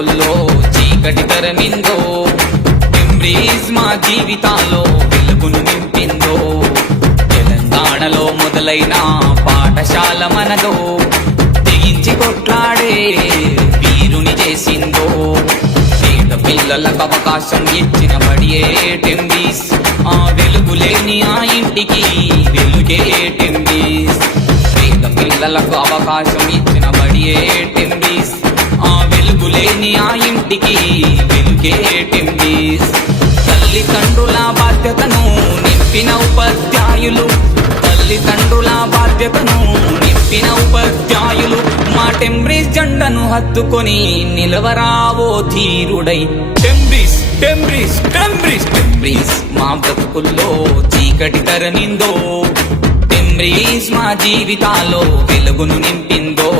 బ్రతుకుల్లో చీకటి తరమిందో, టెంబ్రీజ్ మా జీవితాల్లో వెలుగును నింపిందో. తెలంగాణలో మొదలైన పాఠశాల మనదో, తెగించి కొట్లాడే వీరుని చేసిందో. పేద పిల్లలకు అవకాశం ఇచ్చిన బడియే టెంబ్రీజ్, ఆ వెలుగులేని ఆ ఇంటికి వెలుగే టెంబ్రీజ్. పేద పిల్లలకు అవకాశం ఇచ్చిన బడియే టెంబ్రీజ్, ఆ వెలుగులేని ఆ ఇంటికి వెలుగే టెంబ్రీజ్. తల్లిదండ్రుల బాధ్యతను నింపిన ఉపాధ్యాయులు, తల్లిదండ్రుల బాధ్యతను నింపిన ఉపాధ్యాయులు, మా టెంబ్రీజ్ జెండను హత్తుకొని నిలవరావో ధీరుడై. టెంబ్రీజ్ టెంబ్రీజ్ టెంబ్రీజ్ టెంబ్రీజ్ మా బ్రతుకుల్లో చీకటి తరమిందో, టెంబ్రీజ్ మా జీవితాల్లో వెలుగును నింపిందో.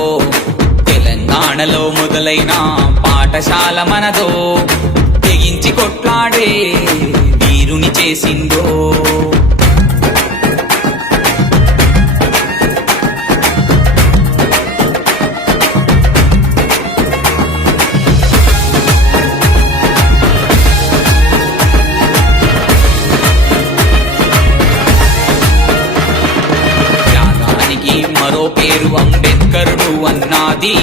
తెలంగాణలో మొదలైన పాఠశాల మనదో, తెగించి కొట్లాడే వీరుని చేసిందో. మరో పేరు అంబేద్కరుడు అన్నాది,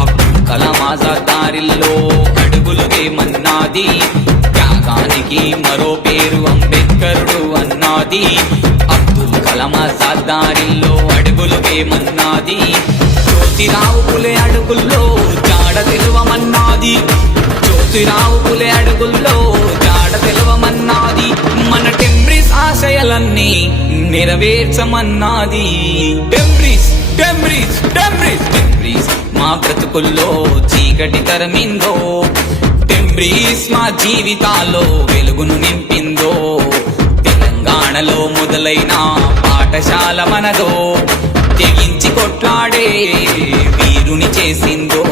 అబ్దుల్ కలాం ఆజాద్ దారిల్లో అడుగులు వేయమన్నాది. త్యాగానికి మరో పేరు అంబేద్కరుడు అన్నాది, అబ్దుల్ కలాం ఆజాద్ దారిల్లో అడుగులు వేయమన్నాది. జ్యోతిరావు పులే అడుగుల్లో జాడ తెలవమన్నాది, జ్యోతిరావు పులే అడుగుల్లో జాడ తెలవమన్నాది. మన టెంబ్రీజ్ ఆశయాలన్నీ నెరవేర్చమన్నాది. టెంబ్రీజ్ టెంబ్రీజ్ టెంబ్రీజ్ టెంబ్రీజ్ మా బ్రతుకుల్లో చీకటి తరమిందో, టెంబ్రీజ్ మా జీవితాల్లో వెలుగును నింపిందో. తెలంగాణలో మొదలైన పాఠశాల మనదో, తెగించి కొట్లాడే వీరుని చేసిందో.